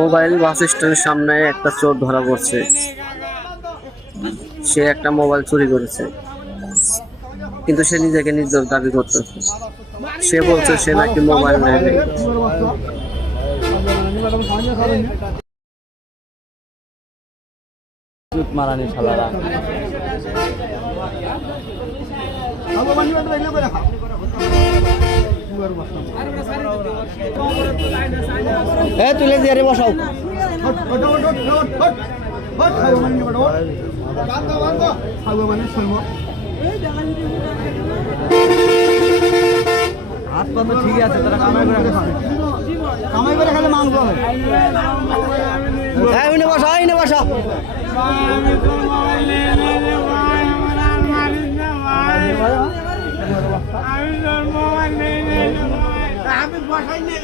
Mobile বাস স্ট্যান্ডের সামনে একটা চোর ধরা পড়ছে। সে একটা মোবাইল চুরি করেছে, কিন্তু সে নিজেকে নির্দোষ দাবি করতেছে। সে বলছে সে নাকি মোবাইল নেয়নি। মারানি শালারা তুলে দিয়ে বসাও। হাত পা তো ঠিক আছে, তারা কামাই করে খালে মাংস হবে। বসা বসা আমি বসাই নেই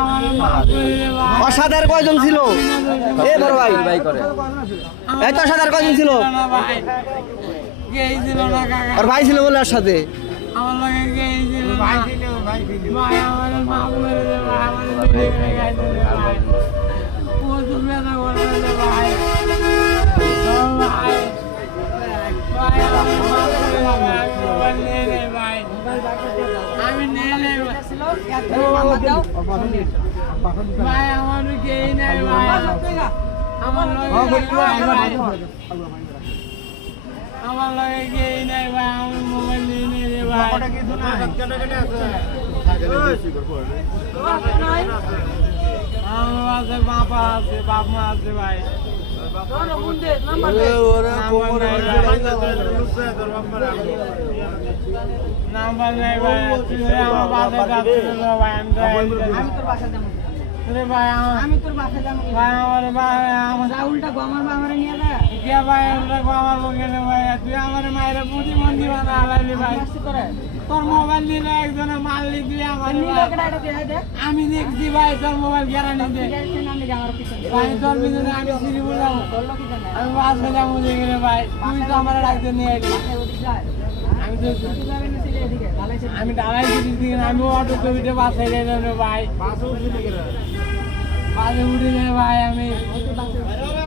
আমার অসাধার কয়জন ছিল? এ বড় ভাই ভাই করে এত অসাধার কয়জন ছিল? আর ভাই ছিল বলে ওর সাথে ভাই আমার গেই নাই ভাই আমার লগে গেই নাই ভাই আমি মোবাইল নিয়ে নে রে ভাই আমার আছে বাবা আছে বাপ মা আছে ভাই নাম্বার নাই ভাই আমার বাসায় যাচ্ছিল ভাই আমি তোর বাসায় যাবো আমি তোর বাসায় যাবো ভাই আমার উল্টা গো আমার মামারে নিয়ে যা কে ভাই উল্টা গো আমার বকে নে ভাই তুই আমার মায়ের প্রতিবন্ধী বানা আলাইলি ভাই তোর মোবাইল নিলে একজনে মারলি তুই আমার আমি দেখছি ভাই তোর মোবাইল গ্যারান্টি দে ভাই তোর পিছনে আমি সিঁড়ি বললাম আমি বাসায় যাবো দেখে ভাই তুই তো আমার রাখতে নিয়ে আমি ডালাই দিকে আমি অটো ছবিটা বাসায় যাই ভাই বাসে উঠে যাই ভাই আমি